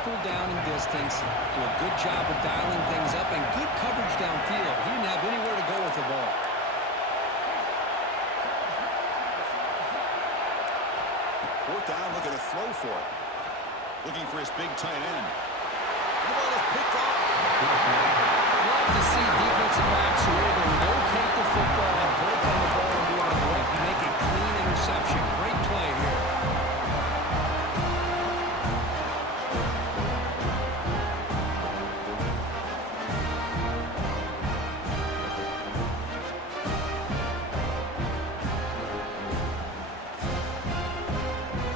trickle down in distance, do a good job of dialing things up, and good coverage downfield. He didn't have anywhere to go with the ball. Fourth down, looking to throw for it. Looking for his big tight end. The ball is picked off. Love to see defensive backs who are able to locate the football and break on the ball and do it right and make a clean interception. Great play here.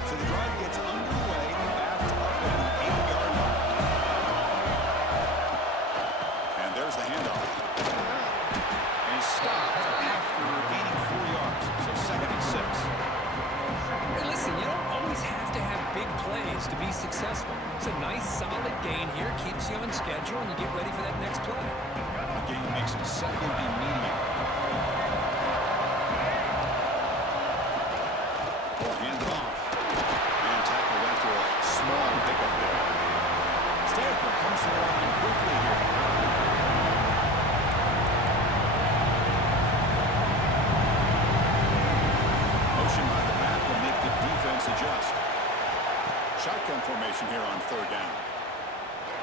So the drive gets underway, backed up at the 8-yard line. And there's the handoff. And he's stopped after gaining 4 yards. So 2nd and 6. Hey, listen, you don't always have to have big plays to be successful. It's a nice, solid gain here. Keeps you on schedule, and you get ready for that next play. The game makes it 2nd and medium. Ball handed off. And tackled after a small pickup there. Stanford comes to the line quickly here. Motion by the back will make the defense adjust. Shotgun formation here on 3rd down.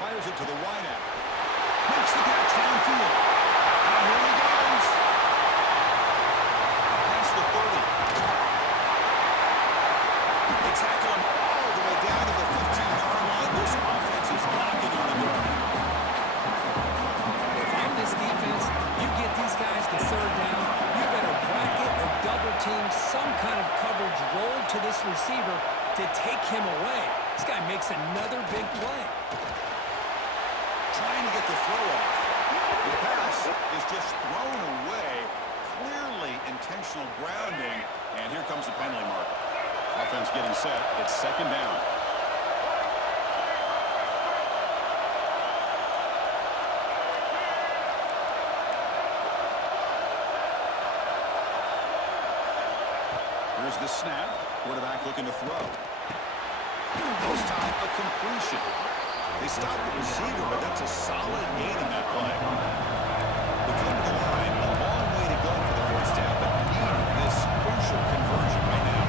Fires it to the wideout. Makes the catch downfield. And here he goes. Past the 30. They tackle him all the way down to the 15-yard line. This offense is knocking on the door. If I'm this defense, you get these guys to 3rd down, you better bracket or double team some kind of coverage roll to this receiver to take him away. This guy makes another big play. Trying to get the throw off. The pass is just thrown away. Clearly intentional grounding. And here comes the penalty marker. Offense getting set. It's 2nd down. Here's the snap. Quarterback looking to throw. This time, a completion. They stop the receiver, but that's a solid gain in that play. They come to the line. A long way to go for the first down, but need this crucial conversion right now.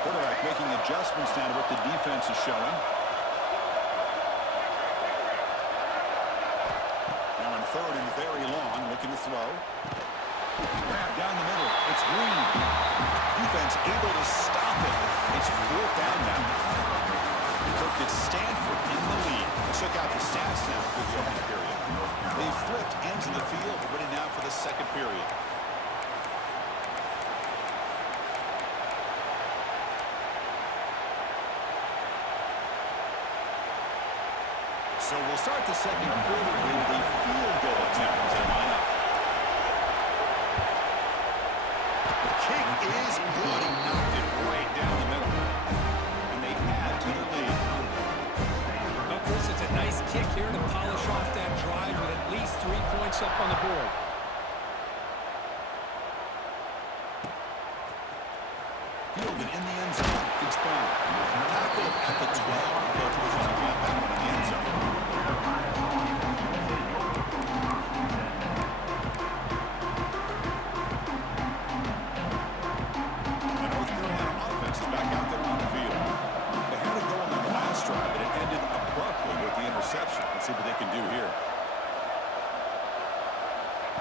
Quarterback making adjustments now to what the defense is showing. Now on 3rd and very long, looking to throw. Grab down the middle. It's Green. Defense able to stop it. It's 4th down now. Kirk gets Stanford in the lead. Let's check out the stats now for the opening period. They flipped ends of the field, ready now for the 2nd period. So we'll start the 2nd quarter with a field goal attempt as they line up. The kick is good. He knocked it right down the middle. And they add to the lead. Of course, it's a nice kick here to polish off that drive with at least 3 points up on the board. Fielded in the end zone. It's ball. Tackled at the 12. Coach wishes he got that one in the end zone. The North Carolina offense is back out there on the field. They had to go on the last drive, but it ended abruptly with the interception. Let's see what they can do here.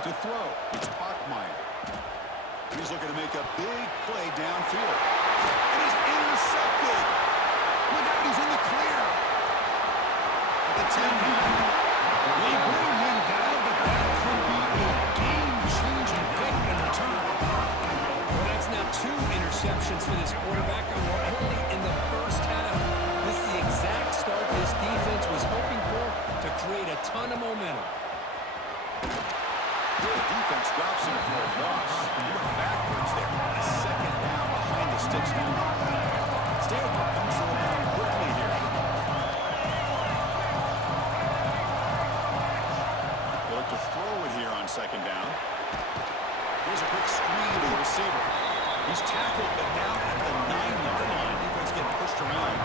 To throw, it's Bachmeier. He's looking to make a big play downfield. And he's intercepted. Look out, he's in the clear. At the 10 now. They bring him down, but that could be a game-changing pick in return. Well, that's now 2 interceptions for this quarterback, and we're only in the first half. This is the exact start this defense was hoping for to create a ton of momentum. The defense drops him for a loss. He went backwards there. A 2nd down behind the sticks now. Stanford comes to the line quickly here. They look to throw it here on 2nd down. Here's a quick screen to the receiver. He He's tackled, but down at the 9-yard line. Defense getting pushed around.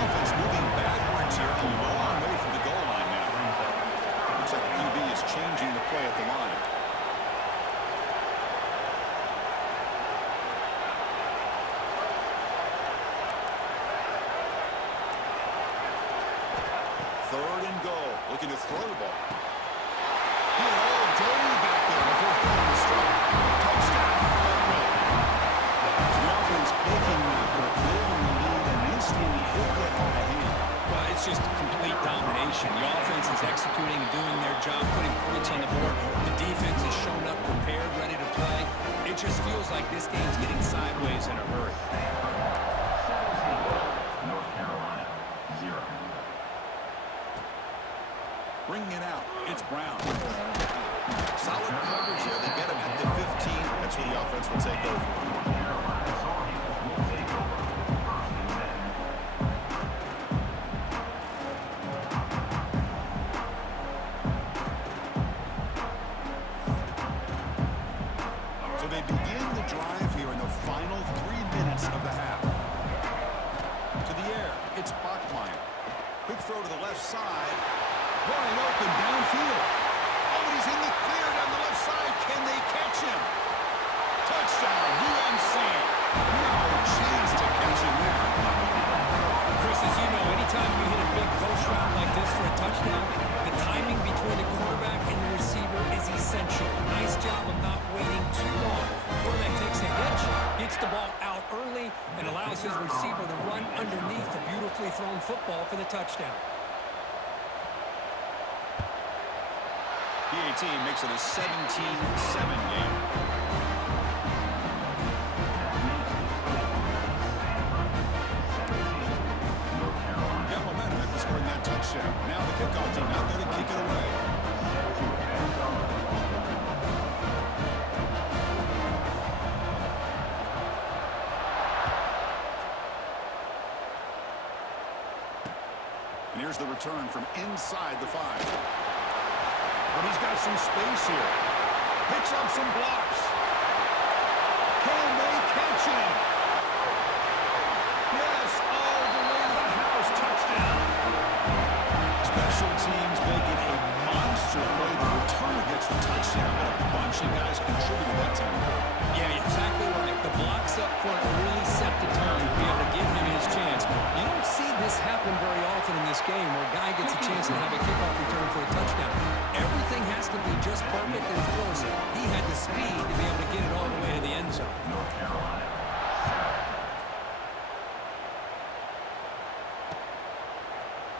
Offense moving backwards here, a long way from the goal line now. Looks like the QB is changing the play at the line. Third and goal. Looking to throw the ball. He had all day back there before throwing the strike. Touchdown, Cardinal. The offense taking that, but building the lead, and this one could get out of hand. Well, it's just complete domination. The offense is executing and doing their job, putting points on the board. The defense has shown up prepared, ready to play. It just feels like this game's getting sideways in a hurry. North Carolina, 0. Bringing it out, it's Brown. Solid coverage here. They get him at the 15. That's where the offense will take over. So they begin the drive here in the final 3 minutes of the half. To the air, it's Bachmeier. Quick throw to the left side. Wide open downfield. Oh, he's in the clear down the left side. Can they catch him? Touchdown, UNC. No chance to catch him there. Chris, as you know, anytime you hit a big post route like this for a touchdown, the timing between the quarterback and the receiver is essential. Nice job of not waiting too long. Quarterback takes a hitch, gets the ball out early, and allows his receiver to run underneath the beautifully thrown football for the touchdown. PAT makes it a 17-7 game. Got momentum after scoring that touchdown. Now the kickoff team out there to kick it away. And here's the return from inside the 5. But he's got some space here. Picks up some blocks. Can they catch him? Yes, all the way to the house. Touchdown. Special teams making a monster play. The return gets the touchdown, but a bunch of guys contributed that time. Yeah, exactly right. The blocks up front really set the tone to be able to give him his chance. You don't see this happen very often in this game where a guy gets a chance to have a kickoff return for a touchdown. Everything has to be just perfect, and of course, he had the speed to be able to get it all the way to the end zone. North Carolina.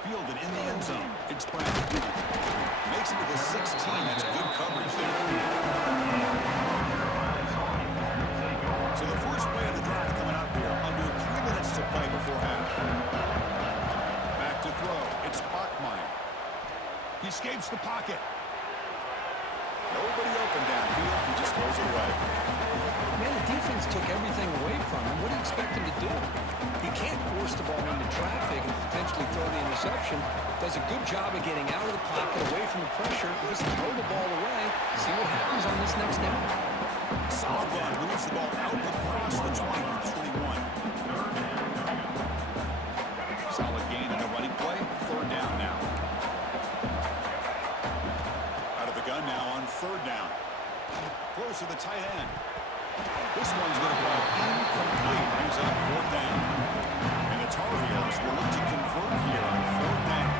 Fielded in the end zone. It's Brown. Makes it to the 16. That's good coverage there. So the first play of the drive coming up here. Under 3 minutes to play before half. Back to throw. It's Bachmeier. He escapes the pocket. Nobody open downfield. He just throws it away. Man, the defense took everything away from him. What do you expect him to do? He can't force the ball into traffic and potentially throw the interception. Does a good job of getting out of the pocket, away from the pressure, just throw the ball away. See what happens on this next down. Solid run. Moves the ball out across the 20-21. Solid gain on the running play. Third down now. Out of the gun now on third down. Throws to the tight end. This one's going to fall incomplete. Brings up fourth down. And the Tar Heels will look to convert here on fourth down.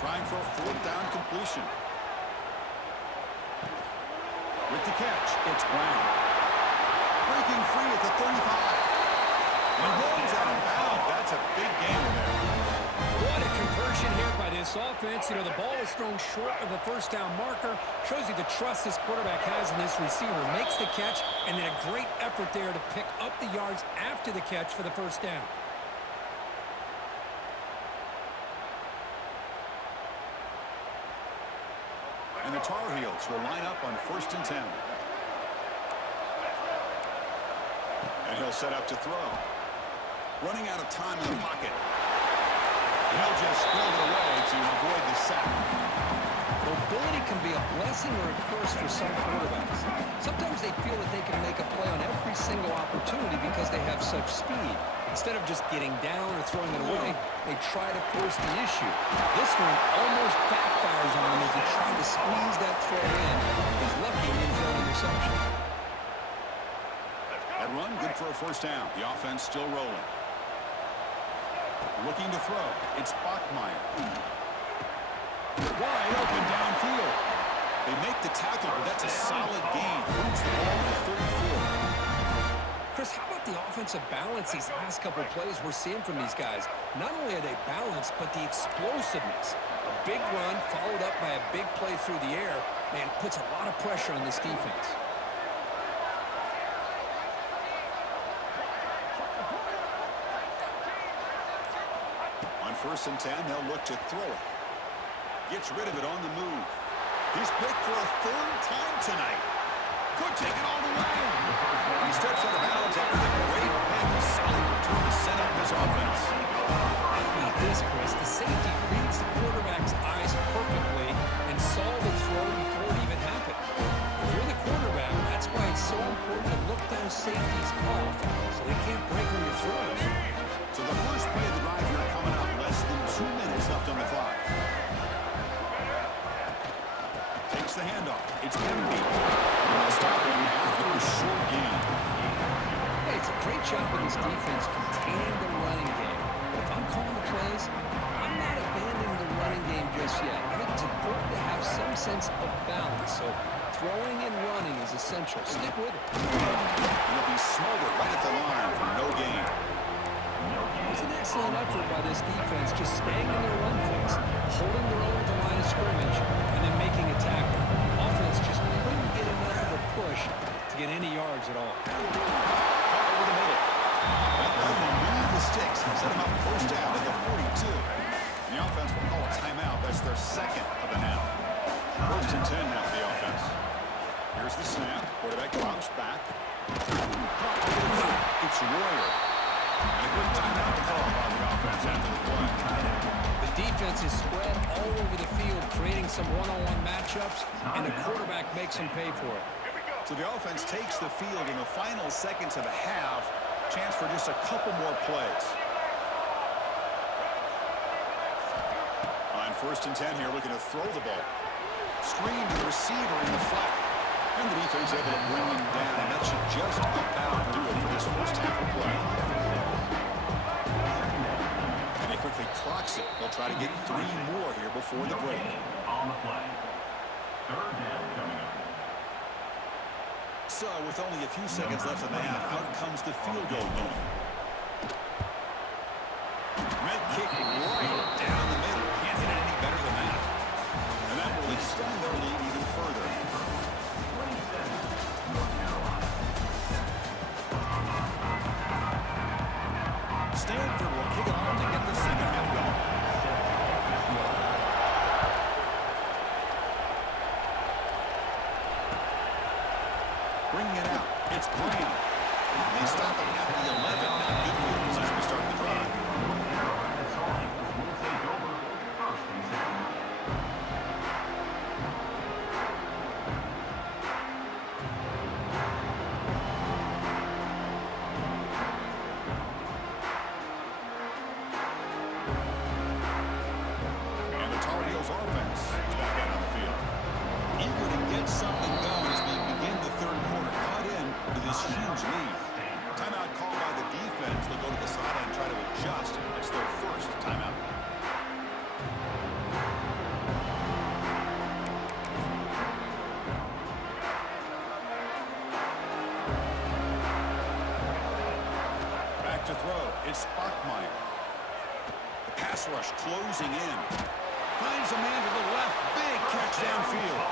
Trying for a fourth down completion. With the catch, it's Brown. Breaking free at the 35. And he rolls out of bounds. That's a big gain there. What a conversion here by this offense. You know, the ball is thrown short of the first down marker. Shows you the trust this quarterback has in this receiver. Makes the catch, and then a great effort there to pick up the yards after the catch for the first down. And the Tar Heels will line up on 1st and 10. And he'll set up to throw. Running out of time in the pocket. He'll just throw it away to avoid the sack. Mobility can be a blessing or a curse for some quarterbacks. Sometimes they feel that they can make a play on every single opportunity because they have such speed. Instead of just getting down or throwing it away, they try to force the issue. This one almost backfires on him as he tried to squeeze that throw in. He's lucky he didn't throw an interception. That run, good for a first down. The offense still rolling. Looking to throw. It's Bachmeier. Wide open downfield. They make the tackle, but that's a solid gain. Moves the ball to the 34. Chris, how about the offensive balance these last couple of plays we're seeing from these guys? Not only are they balanced, but the explosiveness. A big run followed up by a big play through the air, man, puts a lot of pressure on this defense. On 1st and 10, they'll look to throw it. Gets rid of it on the move. He's picked for a 3rd time tonight. Could take it all the way. He steps out of bounds after the great pick. A solid return to set up his offense. How about this, Chris? The safety reads the quarterback's eyes perfectly and saw the throw before it even happened. If you're the quarterback, that's why it's so important to look those safeties off so they can't break on your throws. So the first play of the drive here coming up. Less than 2 minutes left on the clock. Takes the handoff. It's Bemby. They'll stop him after a short gain. Hey, it's a great job of this defense containing the running game. But if I'm calling the plays, I'm not abandoning the running game just yet. I think it's important to have some sense of balance. So throwing and running is essential. Stick with it. It'll be Smolder right at the line for no gain. It's an excellent effort by this defense, just staying in their run fix, holding their own at the line of scrimmage, and then making a tackle. Offense just couldn't get enough of a push to get any yards at all. Caught over the middle. That one will move the sticks and set him up 1st down at the 42. The offense will call a timeout. That's their 2nd of the half. 1st and 10 now for the offense. Here's the snap. Quarterback drops back. It's Royer. And a good timeout to call by the offense after the play. The defense is spread all over the field, creating some one-on-one matchups, and the quarterback makes them pay for it. So the offense takes the field in the final seconds of the half. Chance for just a couple more plays. On 1st and 10 here, looking to throw the ball. Screen to the receiver in the flat. And the defense able to bring him down. And that should just about do it for this 1st half of play. And he quickly clocks it. They'll try to get 3 more here before the break. On the play. 3rd down coming up. So, with only a few seconds left in the half, out comes the field goal unit. Med kick right down the middle. Can't hit it any better than that. And that will extend their lead even further. 27, North Carolina. Stanford will kick it off to get the 2nd half going. Bringing it out. It's Graham. They stop it at the 11. Now good field position to start the drive. Carolina Tar Heels will take over 1st and 10. And the Tar Heels offense is back out on the field. Eager to get something going as we begin the 3rd quarter. Cut in to this huge lead. Timeout called by the defense. They'll go to the sideline and try to adjust. It's their 1st timeout. Back to throw. It's Bachmeier. The pass rush closing in. Finds a man to the left. Big catch downfield.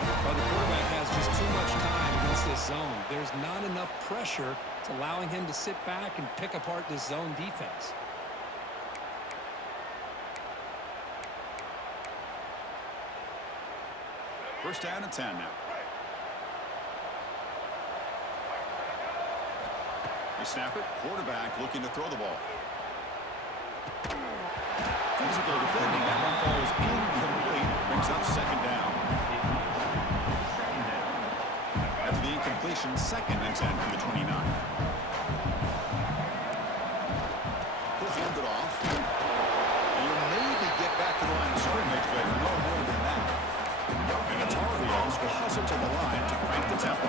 But the quarterback has just too much time against this zone. There's not enough pressure to allowing him to sit back and pick apart this zone defense. First down and 10 now. They snap it. Quarterback looking to throw the ball. Physical defending. That one falls incomplete. Brings up second down. After the incompletion, second and 10 from the 29. He'll hand it off. And you'll maybe get back to the line of scrimmage, but no more than that. And the Tar Heels will hustle to the line to crank the tempo.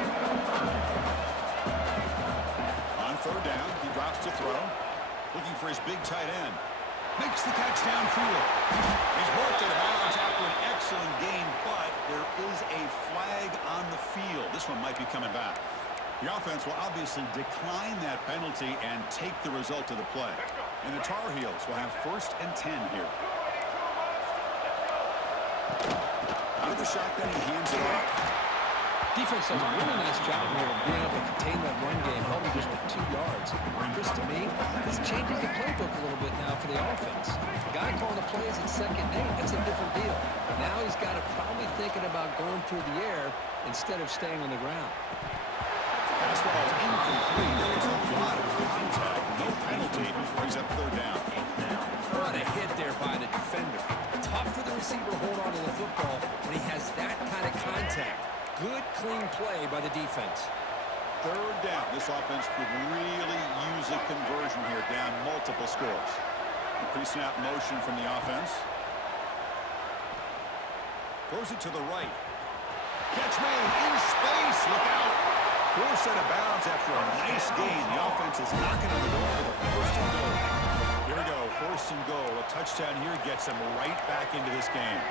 On third down, he drops to throw. Looking for his big tight end. Makes the catch downfield. He's worked it out after an excellent game, but there is a flag on the field. This one might be coming back. The offense will obviously decline that penalty and take the result of the play. And the Tar Heels will have 1st and 10 here. Out of the shotgun, he hands it off. Defense does a really nice job here of being able to contain that run game, held him just for 2 yards. Chris, to me, this changes the playbook a little bit now for the offense. The guy calling the plays at 2nd and 8, that's a different deal. Now he's got to probably thinking about going through the air instead of staying on the ground. Pass ball is incomplete. There's a lot of contact. No penalty. Brings up 3rd down. What a hit there by the defender. Tough for the receiver to hold on to the football when he has that kind of contact. Good, clean play by the defense. 3rd down. This offense could really use a conversion here, down multiple scores. Pre-snap motion from the offense. Throws it to the right. Catch made in space. Look out. Forced out of bounds after a nice gain. The offense is knocking on the door with a 1st and goal. Here we go. 1st and goal. A touchdown here gets them right back into this game.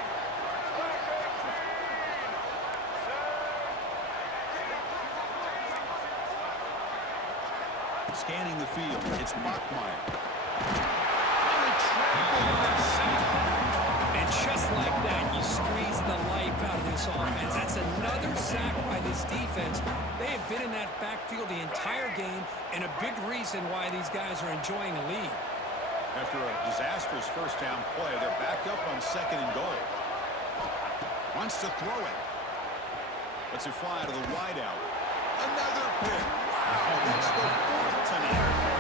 Scanning the field. It's Bachmeier. And just like that, you squeeze the life out of this offense. That's another sack by this defense. They have been in that backfield the entire game, and a big reason why these guys are enjoying a lead. After a disastrous 1st down play, they're back up on 2nd and goal. Wants to throw it. Lets it fly to the wideout. Another pick. Wow, that's the 4th tonight.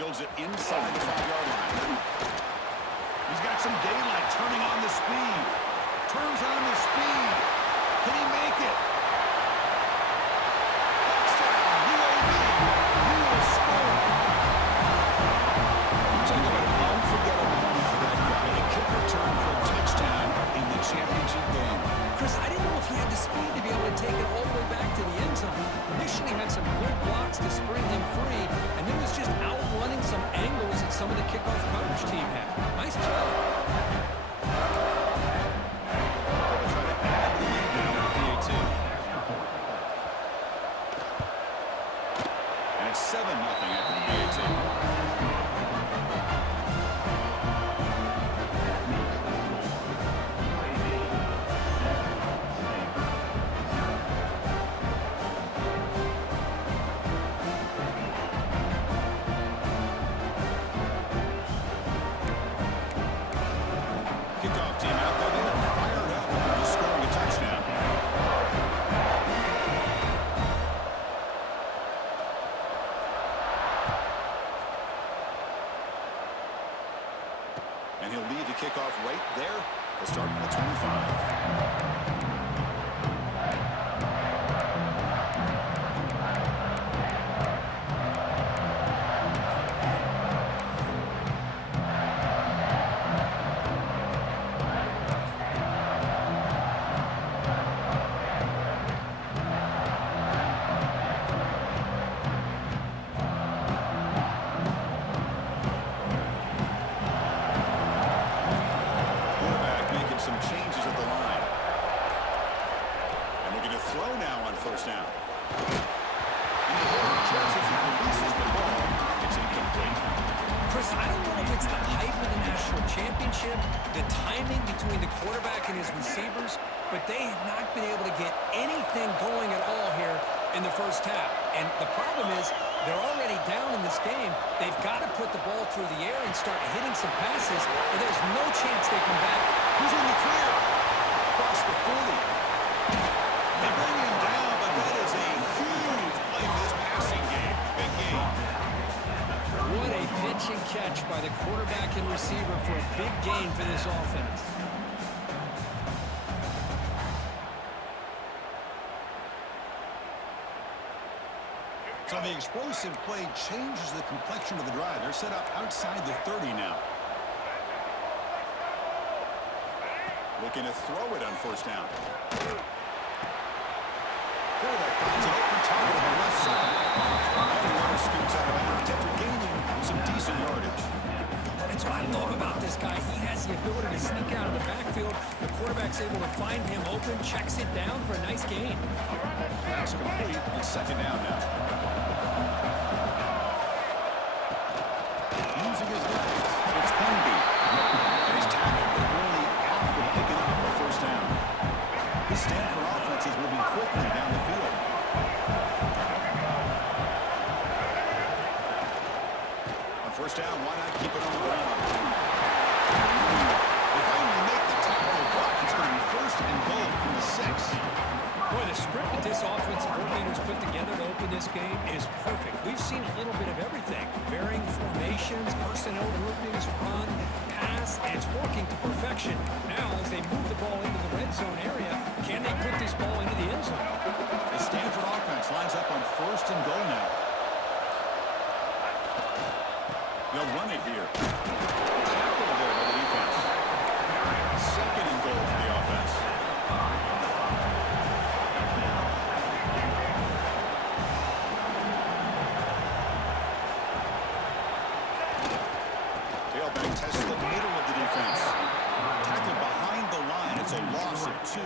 Fields it inside the 5-yard line. He's got some daylight, turning on the speed. Turns on the speed. Can he make it? Touchdown, UAB. He will score. You talk about an unforgettable moment for that guy. A kick return for a touchdown in the championship game. Chris, I didn't know if he had the speed to be able to take it all the way back to the end zone. Initially had some good blocks to spring him free, and then was just outrunning some angles that some of the kickoff coverage team had. Nice play. And it's 7-0 after the BAT. Kickoff team out there. They are fired up after scoring a touchdown. And he'll leave the kickoff right there. He'll start from the 25. Quarterback making some changes at the line. And looking to throw now on first down. And he chances he releases the ball. It's incomplete. Chris, I don't know if it's the hype of the national championship, the timing between the quarterback and his receivers, but they have not been able to get anything going at all here in the first half. And the problem is they're already down in this game. They've got to put the ball through the air and start hitting some passes, or there's no chance they come back. Who's in the clear? Across the 40. They bring him down, but that is a huge play for this passing game. Big game. What a pitch and catch by the quarterback and receiver for a big gain for this offense. So the explosive play changes the complexion of the drive. They're set up outside the 30 now. Looking to throw it on first down. Quarterback finds an open target on the left side. And the runner scoots out of bounds after gaining some decent yardage. That's what I love about this guy. He has the ability to sneak out of the backfield. The quarterback's able to find him open, checks it down for a nice gain. Pass complete. It's second down now. Using his legs. It's Penby. And he's tackled, but only after picking up a first down. The Stanford offense is moving quickly down the field. On first down, why not keep it on the ground? They finally make the tackle, but it's going to be first and goal from the 6. Boy, the script that this offensive coordinator's put together to open this game is perfect. We've seen a little bit of everything. Varying formations, personnel groupings, run, pass, and it's working to perfection. Now, as they move the ball into the red zone area, can they put this ball into the end zone? The Stanford offense lines up on first and goal now. They'll run it here. Tackle there by the defense. Second and goal for the offense. Tailback tests the middle of the defense. Tackled behind the line. It's a loss of 2.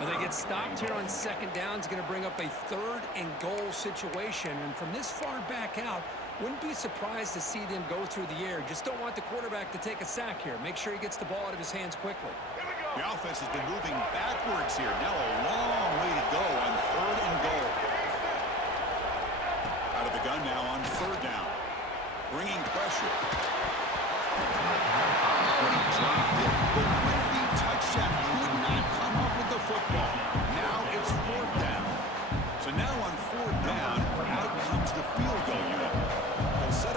Well, they get stopped here on second down. It's going to bring up a third and goal situation. And from this far back out, wouldn't be surprised to see them go through the air. Just don't want the quarterback to take a sack here. Make sure he gets the ball out of his hands quickly. The offense has been moving backwards here. Now a long way to go on third and goal. Out of the gun now on third down. Bringing pressure. He dropped it, but the touchdown could not come up with the football. Now it's fourth down. So now on fourth down, out comes the field goal unit. They'll set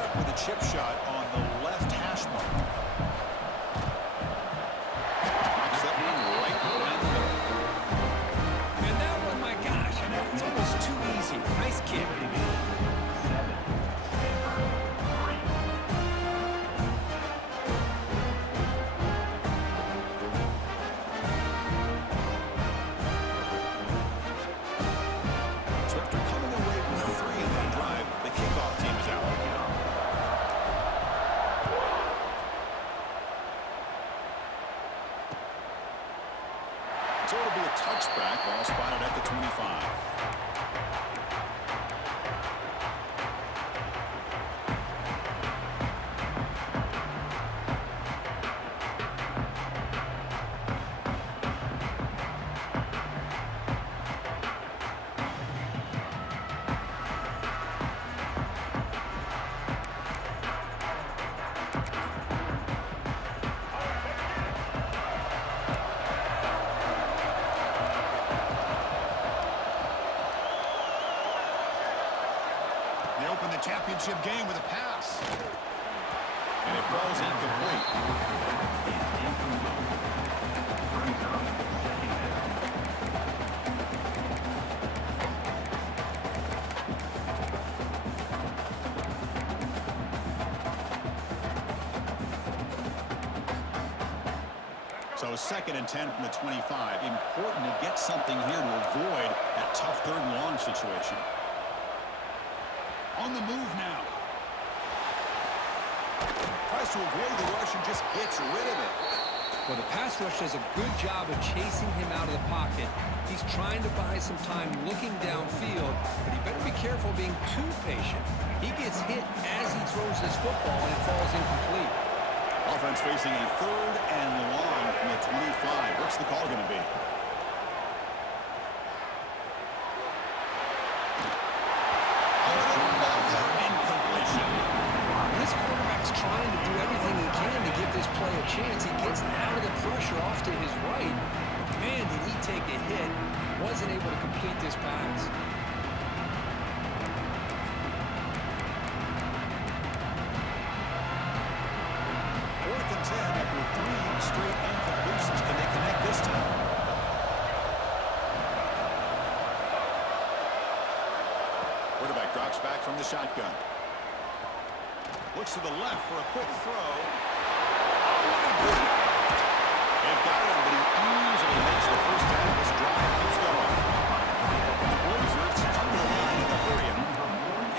championship game with a pass. And it falls incomplete. So 2nd and 10 from the 25. Important to get something here to avoid that tough 3rd and long situation. On the move now. Tries to avoid the rush and just gets rid of it. Well, the pass rush does a good job of chasing him out of the pocket. He's trying to buy some time looking downfield, but he better be careful being too patient. He gets hit as he throws this football, and it falls incomplete. Offense facing a 3rd and long from the 25. What's the call going to be? Another incompletion. This quarterback's trying to do everything he can to give this play a chance. He gets out of the pressure off to his right. But man, did he take a hit. Wasn't able to complete this pass. 4th and 10 after 3 straight incompletions. Can they connect this time? Quarterback drops back from the shotgun. Looks to the left for a quick throw. They've got him, but he easily makes the first down. This drive keeps going. The Blazers come to the line in a hurry.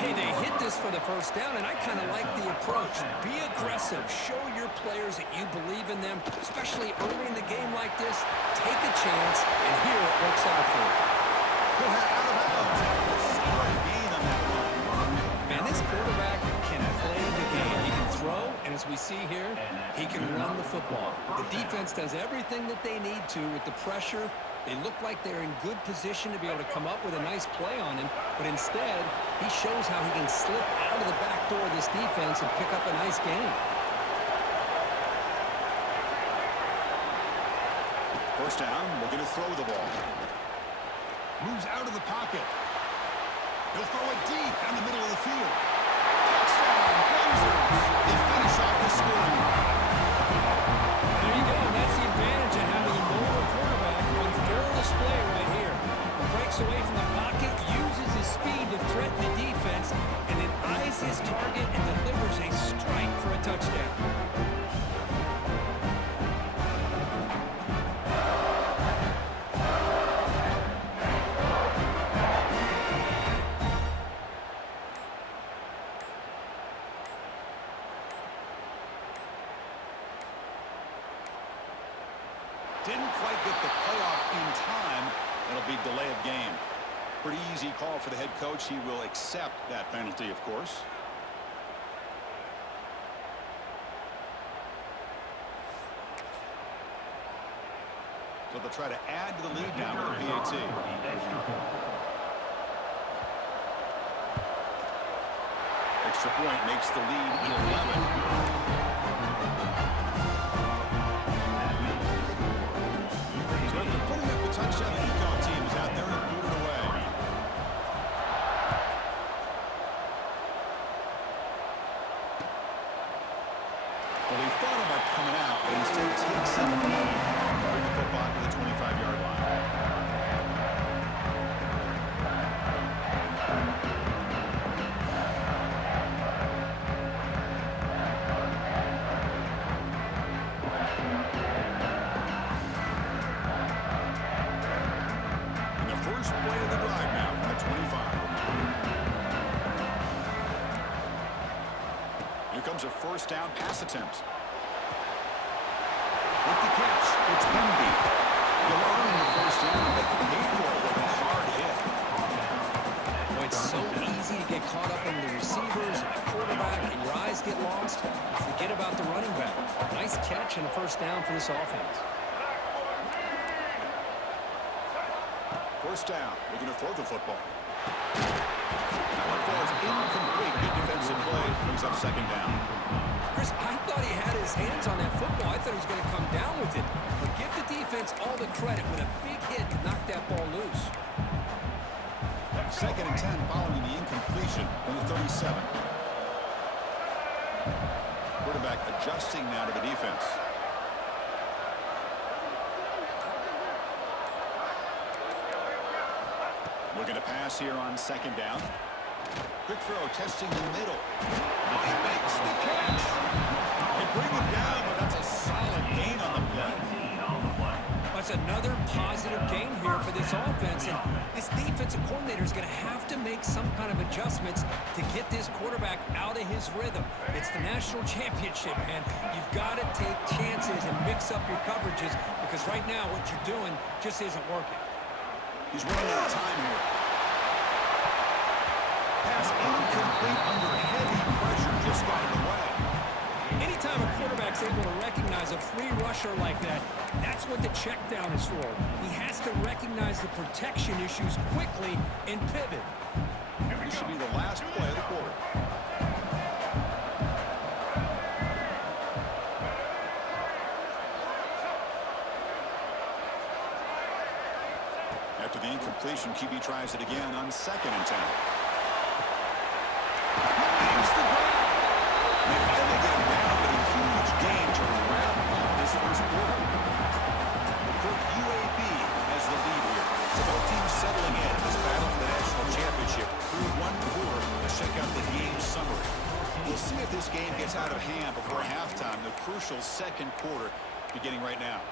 Hey, they hit this for the first down, and I kind of like the approach. Be aggressive. Show your players that you believe in them, especially early in the game like this. Take a chance, and here it works out for you. He'll head out of bounds after a solid gain on that one. Man, this quarterback can play the game. He can throw, and as we see here, he can run the football. The defense does everything that they need to with the pressure. They look like they're in good position to be able to come up with a nice play on him, but instead, he shows how he can slip out of the back door of this defense and pick up a nice gain. First down, looking to throw the ball. Moves out of the pocket. He'll throw it deep down the middle of the field. Touchdown, Blazers! They finish off the scoring drive. There you go. That's the advantage of having a mobile quarterback on full display right here. He breaks away from the pocket, uses his speed to threaten the defense, and then eyes his target and delivers a strike for a touchdown. Didn't quite get the playoff in time. That'll be delay of game. Pretty easy call for the head coach. He will accept that penalty, of course. So they'll try to add to the lead now with the PAT. Extra point makes the lead 11. So after putting up the touchdown, the kickoff team is out there and booted away. Well, he thought about coming out, but instead takes a knee. Bring the football to the 25-yard line. And the first play of the drive now from the 25. Here comes a first down pass attempt. With the catch, it's Benby. You'll earn the first down, but paid for it with a hard hit. Boy, it's so easy to get caught up in the receivers and the quarterback, and your eyes get lost. You forget about the running back. Nice catch and a first down for this offense. First down, looking to throw the football. That one falls incomplete. Good defensive play, brings up second down. Chris, I thought he had his hands on that football. I thought he was going to come down with it. But give the defense all the credit with a big hit to knock that ball loose. Second and 10 following the incomplete incompletion from the 37. Quarterback adjusting now to the defense. Looking to pass here on second down. Quick throw, testing the middle. Oh, he makes the catch. They bring him down, but that's a solid gain on the play. That's another positive gain here for this offense, and this defensive coordinator is going to have to make some kind of adjustments to get this quarterback out of his rhythm. It's the national championship, man. You've got to take chances and mix up your coverages because right now what you're doing just isn't working. He's running out of time here. Pass incomplete under heavy pressure, just got it away. Anytime a quarterback's able to recognize a free rusher like that, that's what the check down is for. He has to recognize the protection issues quickly and pivot. This should be the last play of the quarter. After the incompletion, QB tries it again on 2nd and 10. Makes the grab. They finally get him down, but a huge gain to wrap up this first quarter. The Kirk UAB has the lead here. So both teams settling in this battle for the national championship through one quarter. Let's check out the game summary. We'll see if this game gets out of hand before halftime. The crucial second quarter beginning right now.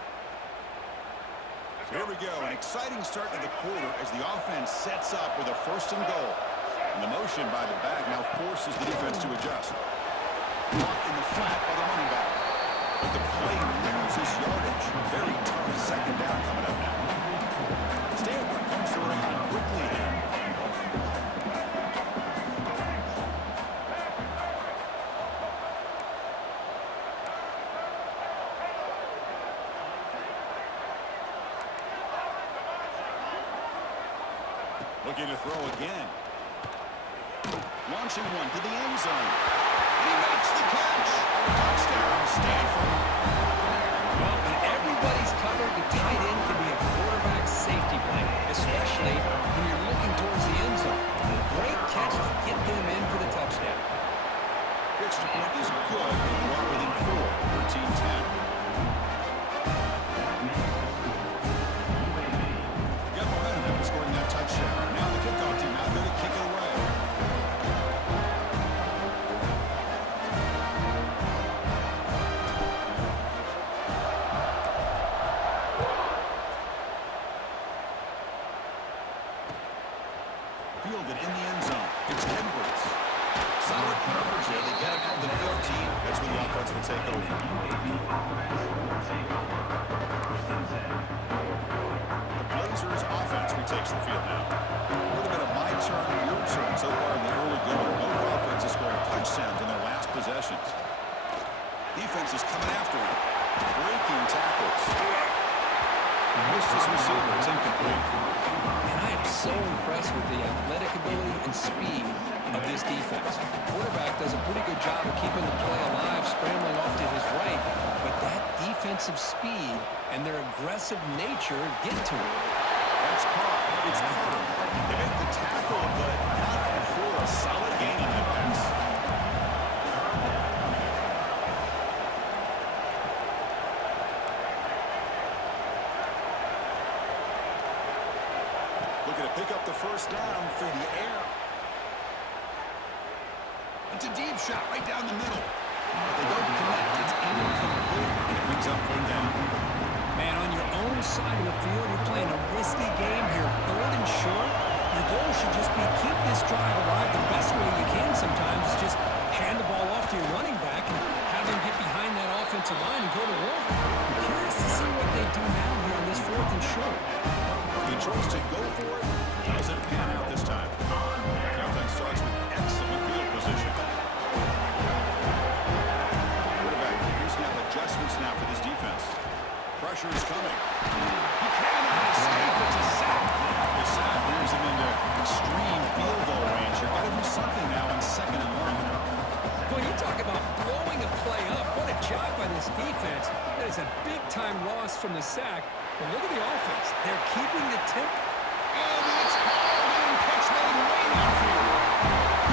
Here we go, an exciting start to the quarter as the offense sets up with a 1st and goal. And the motion by the back now forces the defense to adjust. Caught in the flat by the running back. But the play loses yardage. Very tough second down coming up now. Stanford comes to the line quickly here. Looking to throw again. Launching one to the end zone. He makes the catch. Touchdown, Stanford. Well, when everybody's covered, the tight end can be a quarterback's safety blanket, especially when you're looking towards the end zone. Great catch to get them in for the touchdown. Extra point is good. One within 4, 13-10. Got momentum after scoring that touchdown. Now the kickoff team out there to kick it away. Fielded in the end zone. It's Edwards. Solid coverage here. They get it out to the 15. That's when the offense will take over. The Blazers offense retakes the field now. A little bit of my turn, your turn so far in the early going. Both offenses scoring touchdowns in their last possessions. Defense is coming after him. Breaking tackles. Missed his receiver. It's incomplete. And I am so impressed with the athletic ability and speed of this defense. The quarterback does a pretty good job of keeping the play alive, scrambling off to his right, but that defensive speed and their aggressive nature get to him. That's caught. It's Carter. They make the tackle, but not before a solid gain on that pass. Looking to pick up the 1st down through the air. It's a deep shot right down the middle. But they don't connect. It's incomplete. And it brings up 3rd down. Man, on your own side of the field, you're playing a risky game here, 3rd and short. Your goal should just be keep this drive alive the best way you can sometimes. Just hand the ball off to your running back and have him get behind that offensive line and go to work. I'm curious to see what they do now here on this 4th and short. The choice to go for it doesn't pan out this time. The offense starts with excellent field position. Quarterback, here's now adjustments now for this defense. Pressure is coming. He cannot escape. It's a sack. The sack moves him into extreme field goal range. You've got to do something now on 2nd and 1. Well, you talk about blowing a play up. What a job by this defense. That is a big-time loss from the sack. But look at the offense. They're keeping the tempo. And it's called in. Catch made way downfield.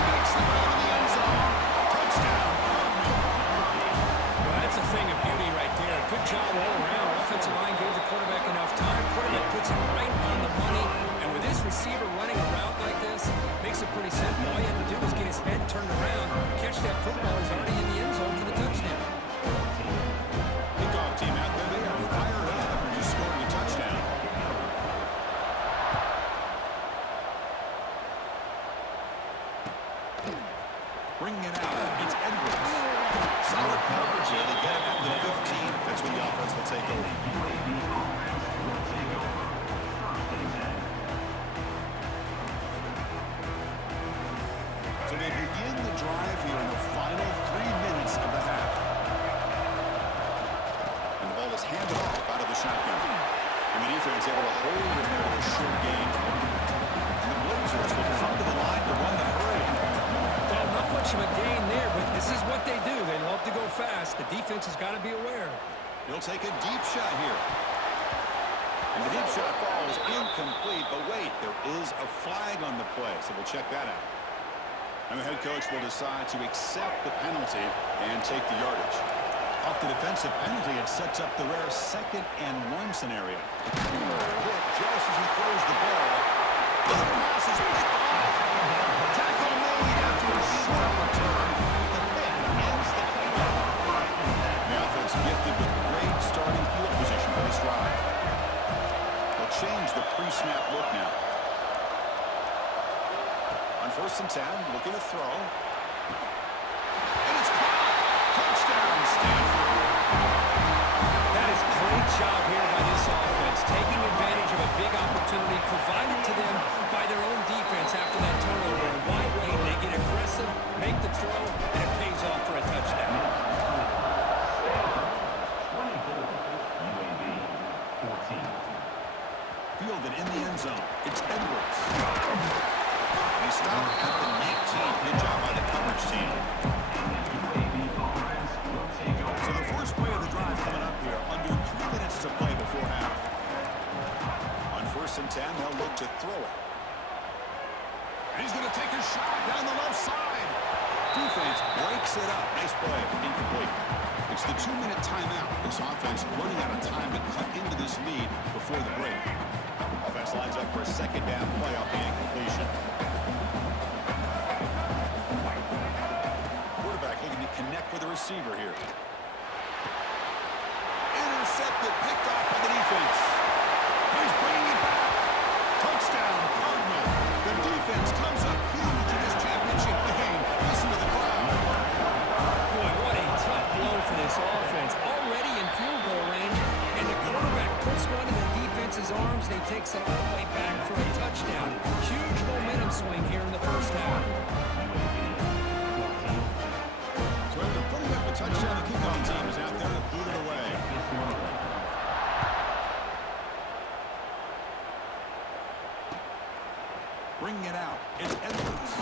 Bringing it out, it's Edwards. Solid coverage here. They get it out to 15. That's when the offense will take over. So they begin the drive here in the final 3 minutes of the half. And the ball is handed off out of the shotgun. And the defense able to hold it there in a short game. And the Blazers will come to the line to run the hurry. Well, not much of a gain there, but this is what they do. They love to go fast. The defense has got to be aware. He'll take a deep shot here. And the deep shot falls incomplete. But wait, there is a flag on the play, so we'll check that out. And the head coach will decide to accept the penalty and take the yardage. Off the defensive penalty, it sets up the rare 2nd and 1 scenario. Hit just as he throws the ball. The pass is picked off. Tackle made after a short return. The pick ends the cleanup. The offense gifted with great starting field position for this drive. They'll change the pre-snap look now. On 1st and 10, looking to throw. And it's caught. Touchdown, Stanford. That is a great job here by this offense, taking advantage of a big opportunity provided to them by their own defense after that turnover. And wide wait, they get aggressive, make the throw, and it pays off for a touchdown. 24, UAB 14. Fielded in the end zone. It's Edwards. He stopped at the 19. Good job by the coverage team. So the first play of the drive coming up here. Under 3 minutes to play before half. On 1st and 10, they'll look to throw it. And he's going to take a shot down the left side. Defense breaks it up. Nice play. Incomplete. It's the 2-minute timeout. This offense running out of time to cut into this lead before the break. Offense lines up for a 2nd down play off the incompletion. Quarterback looking to connect with the receiver here. Intercepted, picked off by the defense. He's bringing it back. Touchdown, Cardinal. The defense comes up huge in this championship game. Listen to the crowd. Boy, what a tough blow for this offense. Already in field goal range, and the quarterback puts one in the defense's arms, and he takes it all the way back for a touchdown. Huge momentum swing here in the first half. So after putting up a touchdown, the kickoff team is out there to boot it away. Bringing it out. It's Edwards.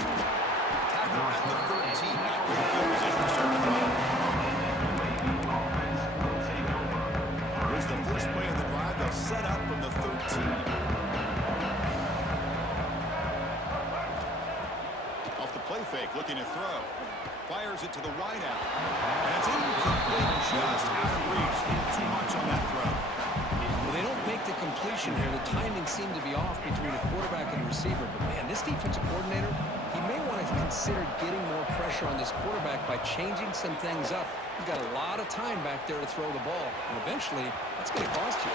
Tackle at the 13. Great field position to start the drive. Here's the first play of the drive. They'll set up from the 13. Off the play fake, looking to throw. Fires it to the wide out. And it's incomplete, just out of reach. Too much on that throw. Well, they don't make the completion here. The timing seemed to be off between the quarterback and the receiver. But, man, this defensive coordinator, he may want to consider getting more pressure on this quarterback by changing some things up. You've got a lot of time back there to throw the ball. And eventually, that's going to cost you.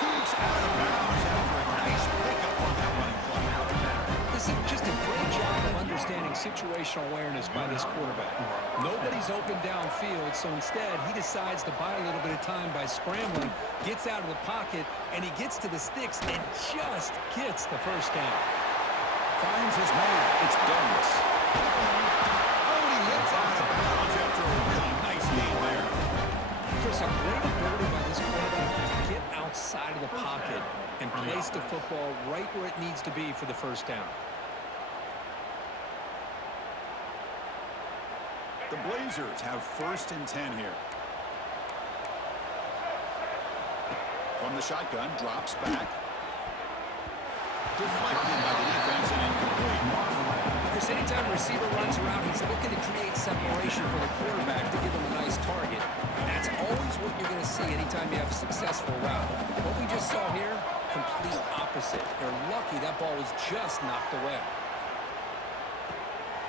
Scoots out of bounds after a nice pickup on that running play. This is just a great job of understanding situational awareness by this quarterback. Nobody's open downfield, so instead he decides to buy a little bit of time by scrambling, gets out of the pocket, and he gets to the sticks and just gets the first down. Finds his man. It's Douglas. Oh, he hits out of bounds after a really nice game there. Chris, a great ability by this quarterback to get outside of the pocket and place the football right where it needs to be for the first down. The Blazers have 1st and 10 here. From the shotgun, drops back. Deflected by the defense and incomplete. Chris, anytime a receiver runs around, he's looking to create separation for the quarterback to give him a nice target. That's always what you're going to see anytime you have a successful route. What we just saw here, complete opposite. They're lucky that ball was just knocked away.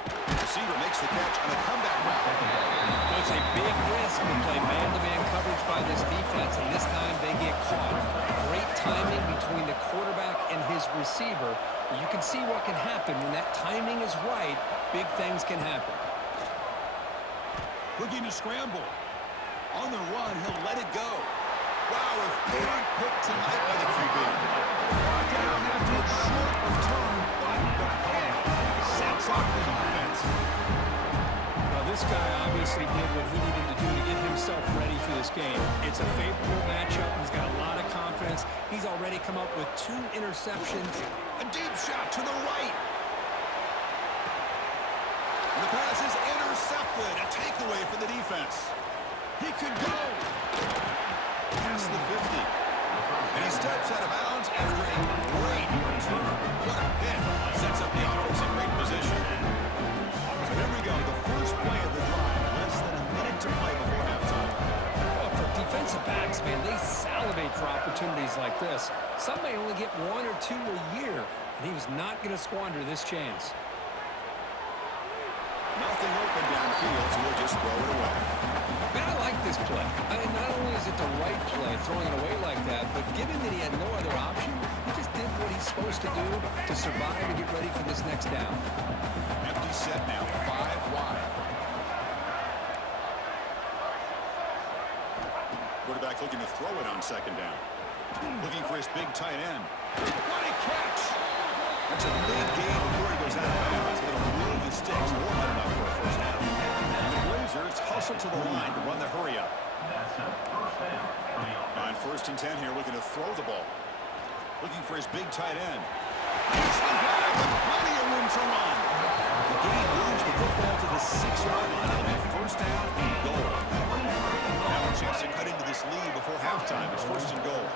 Receiver makes the catch on a comeback route. So it's a big risk to play man-to-man coverage by this defense, and this time they get caught. Great timing between the quarterback and his receiver. You can see what can happen when that timing is right. Big things can happen. Looking to scramble. On the run, he'll let it go. Wow, a big pick tonight by the QB. Brought down after a short return, but the head sets up his offense. Well, this guy obviously did what he needed to do to get himself ready for this game. It's a favorable matchup. He's got a lot of confidence. He's already come up with 2 interceptions. A deep shot to the right. The pass is intercepted. A takeaway for the defense. He could go past the 50. And he steps out of bounds after a great return. What a pick. Sets up the offense in great position. So there we go. The first play of the drive. Less than a minute to play before halftime. Well, for defensive backs, man, they salivate for opportunities like this. Some may only get 1 or 2 a year, and he was not going to squander this chance. Nothing open downfield, so we'll just throw it away. Man, I like this play. I mean, not only is it the right play, throwing it away like that, but given that he had no other option, he just did what he's supposed to do to survive and get ready for this next down. Empty set now, 5 wide. Quarterback looking to throw it on second down. Looking for his big tight end. What a catch! That's a big gain before he goes out of bounds. It'll move the sticks more than enough for a first down. And the Blazers hustle to the line to run the hurry up. That's a first down for the offense. On 1st and 10 here, looking to throw the ball. Looking for his big tight end. He's the bag with plenty of room to run. The gain moves the football to the 6-yard line. It'll be first down and goal. Now a chance to cut into this lead before halftime. It's 1st and goal.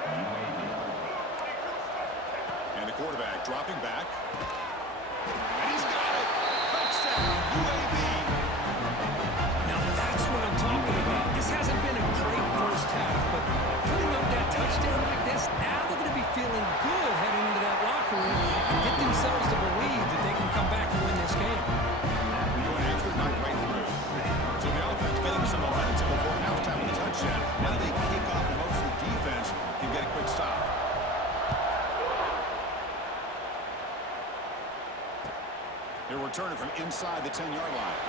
And the quarterback dropping back. And he's got it. Touchdown, UAB. Now that's what I'm talking about. This hasn't been a great first half, but putting up that touchdown like this, now they're going to be feeling good heading into that locker room and get themselves to believe that they can come back and win this game. Going after it, not right through. So the offense getting some momentum before halftime with a touchdown. Now they kick off and hopes the defense can get a quick stop. They're returning from inside the 10-yard line.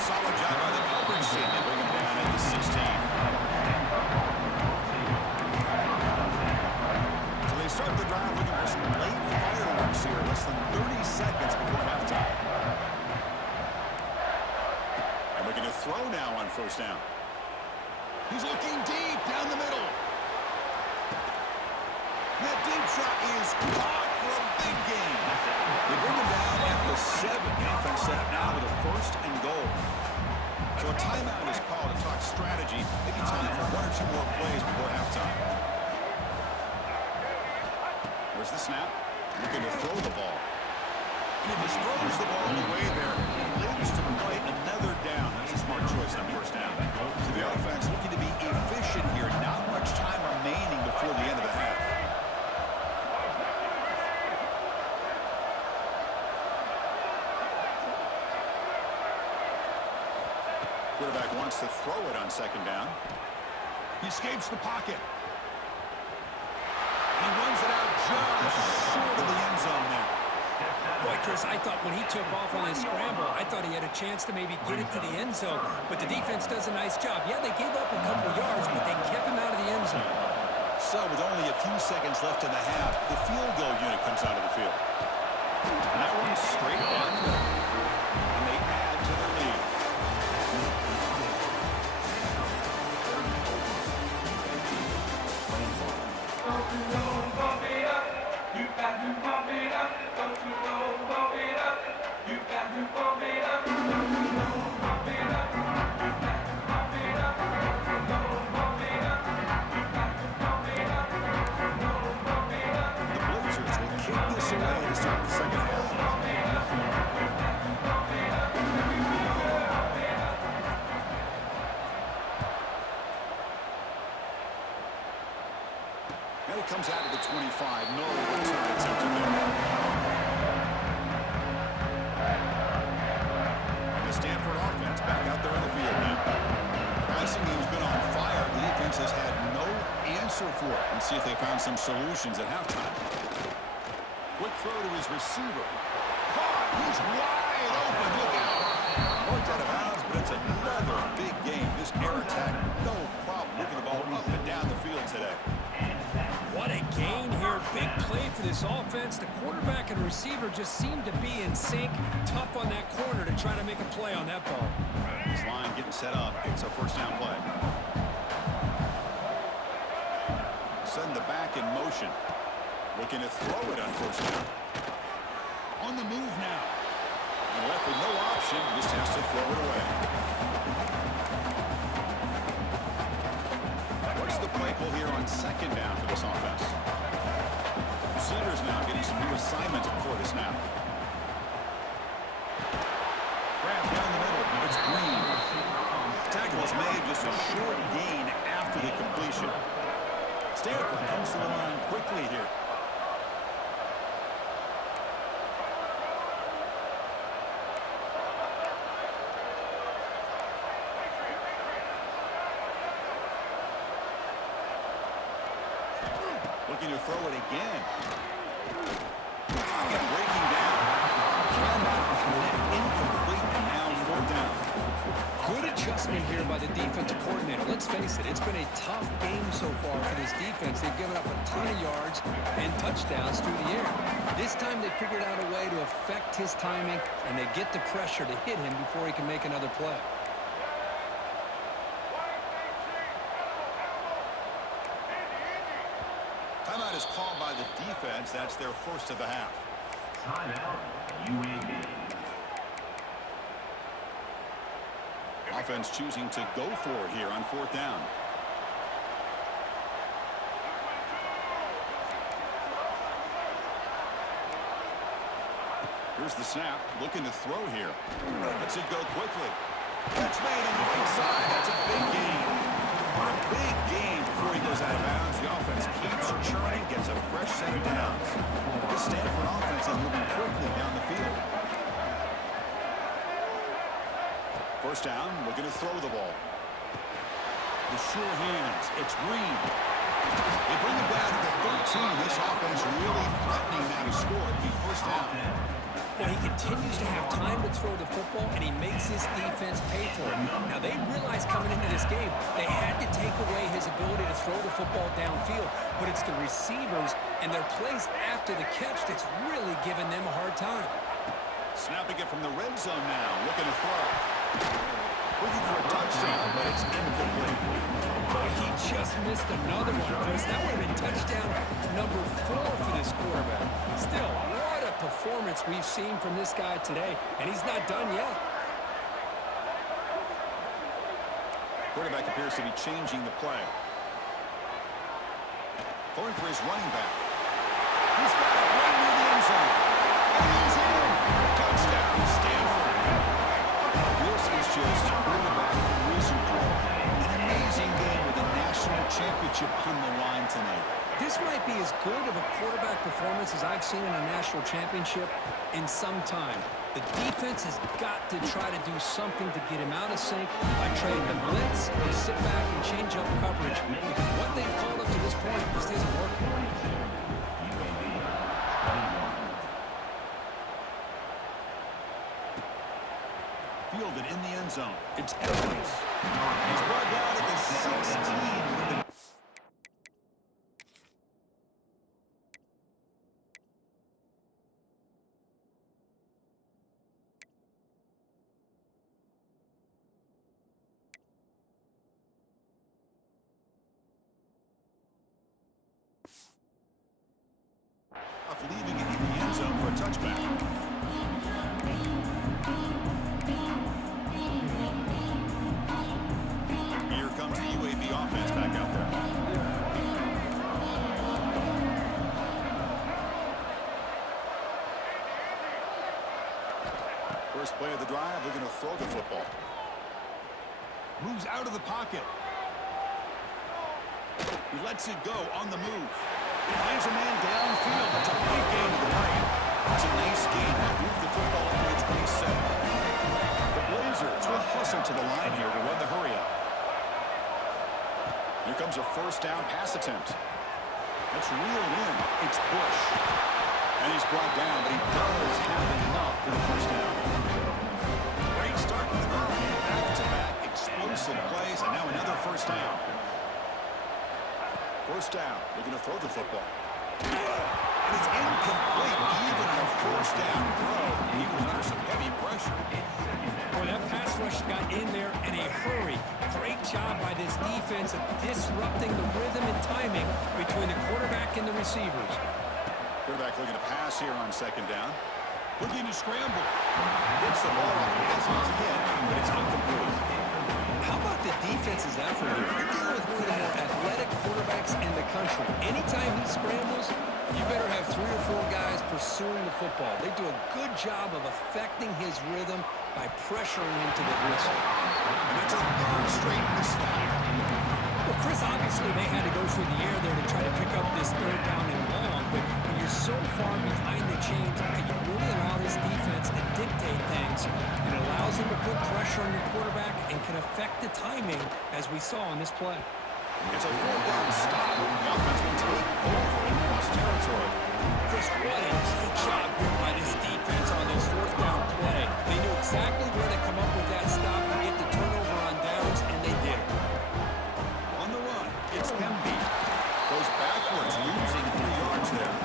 Solid job by the coverage team. They bring him down at the 16. So they start the drive looking for some late fireworks here. Less than 30 seconds before halftime. And looking to throw now on first down. He's looking deep down the middle. That deep shot is caught for a big gain. They bring him down at the 7. The offense set up now with a 1st and goal. So a timeout is called to talk strategy. Maybe time for 1 or 2 more plays before halftime. There's the snap. Looking to throw the ball. And he just throws the ball away there. He lives to play another down. That's a smart choice on first down. So the offense looking to be efficient here. Not much time remaining before the end of the half. Quarterback wants to throw it on second down. He escapes the pocket. He runs it out just short of the end zone there. Boy, Chris, I thought when he took off on his scramble, I thought he had a chance to maybe get it to the end zone. But the defense does a nice job. Yeah, they gave up a couple yards, but they kept him out of the end zone. So with only a few seconds left in the half, the field goal unit comes out of the field. And that one's straight down the middle. And they add to their lead. Now he comes out of the 25. No return attempted there. And the Stanford offense back out there on the field now. Passing game's been on fire. The defense has had no answer for it. Let's see if they found some solutions at halftime. throw to his receiver. Caught. He's wide open. Look out. Worked out of bounds, but it's another big game. This air attack, no problem moving the ball up and down the field today. What a gain here. Big play for this offense. The quarterback and receiver just seem to be in sync. Tough on that corner to try to make a play on that ball. This line getting set up. It's a first down play. Send the back in motion. Looking to throw it on first down. On the move now. And left with no option. Just has to throw it away. What's the play call here on second down for this offense? Receivers now getting some new assignments before the snap. Grab down the middle. It's Green. Tackle is made, just a short gain after the completion. Stanford comes to the line quickly here. Looking to throw it again. Pocket breaking down. Cannot connect, incomplete, and now fourth down. Good adjustment here by the defensive coordinator. Let's face it, it's been a tough game so far for this defense. They've given up a ton of yards and touchdowns through the air. This time they figured out a way to affect his timing, and they get the pressure to hit him before he can make another play. Timeout is called by the defense. That's their first of the half. Timeout, UAB. Offense choosing to go for it here on fourth down. Here's the snap. Looking to throw here. Lets it go quickly. Catch made on the right side. That's a big gain. A big gain before he goes out of bounds. The offense keeps churning, gets a fresh set of downs. This Stanford offense is moving quickly down the field. First down, looking to throw the ball. The sure hands. It's Green. They bring it down to the 13. This offense really threatening now to score. It'll be first down. Well, he continues to have time to throw the football, and he makes his defense pay for it. Now, they realized coming into this game they had to take away his ability to throw the football downfield, but it's the receivers and their plays after the catch that's really giving them a hard time. Snapping it from the red zone now, looking to throw. Looking for a touchdown, but it's incomplete. Boy, he just missed another one, Chris. That would have been touchdown number 4 for this quarterback. Still, what a performance we've seen from this guy today, and he's not done yet. Quarterback appears to be changing the play. Going for his running back. He's got it right near the end zone. And he's in. Touchdown, Stanford. This is just quarterback wizardry. An amazing game with a national championship on the line tonight. This might be as good of a quarterback performance as I've seen in a national championship in some time. The defense has got to try to do something to get him out of sync by trading the blitz or sit back and change up coverage, because what they've called up to this point just isn't working. Fielded in the end zone. It's Evans. He's brought down at the 16. Leaving it in the end zone for a touchback. Here comes the UAB offense back out there. First play of the drive, they're going to throw the football. Moves out of the pocket. He lets it go on the move. Finds a man downfield. That's a big gain to the right. It's a nice gain. Move the football up to its 27. The Blazers will hustle to the line here to run the hurry up. Here comes a first down pass attempt. That's reeled in. It's Bush. And he's brought down, but he does have enough for the first down. Great start for the early. Back-to-back explosive plays, and now another first down. First down, looking to throw the football. And it's incomplete, even on a first down throw. He was under some heavy pressure. Boy, that pass rush got in there in a hurry. Great job by this defense of disrupting the rhythm and timing between the quarterback and the receivers. Quarterback looking to pass here on second down. Looking to scramble. Gets the ball off the hands again, but it's incomplete. How about the defensive effort here? You're dealing with one of the more athletic quarterbacks in the country. Anytime he scrambles, you better have 3 or 4 guys pursuing the football. They do a good job of affecting his rhythm by pressuring him to the whistle. And that's a third straight misfire. Well, Chris, obviously they had to go through the air there to try to pick up this third down and long, but when you're so far behind the chains, you really allow this defense to dictate things. It allows him to put pressure on your quarterback and can affect the timing, as we saw in this play. It's a 4th down stop. The offense will take over in cross territory. Chris, what a great job here by this defense on this 4th down play. They knew exactly where to come up with that stop to get the turnover on downs, and they did it. On the run, it's Hemby. Goes backwards, losing 3 yards there.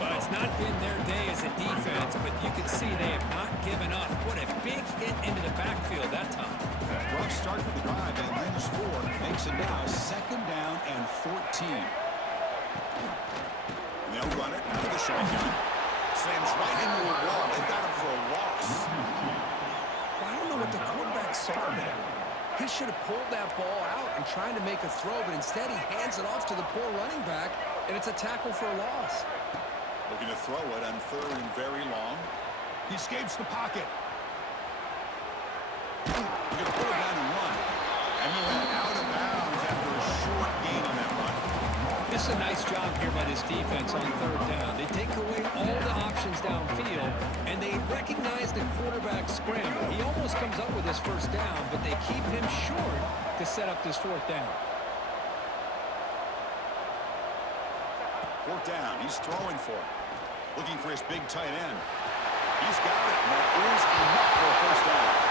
But it's not been their day as a defense, but you can see they have not given up. What a big hit into the backfield that time. Rough start to the drive, and lose 4. Makes it now 2nd down and 14. And they'll run it out of the shotgun. Slams right into a wall. They got him for a loss. Well, I don't know what the quarterback saw there. He should have pulled that ball out and tried to make a throw, but instead he hands it off to the poor running back, and it's a tackle for a loss. Looking to throw it on 3rd and very long. He escapes the pocket. He can pull it down and run. And he went out of bounds after a short gain on that run. This is a nice job here by this defense on 3rd down. They take away all the options downfield, and they recognize the quarterback scramble. He almost comes up with his first down, but they keep him short to set up this 4th down. 4th down. He's throwing for it. Looking for his big tight end. He's got it. And that is enough for a first down.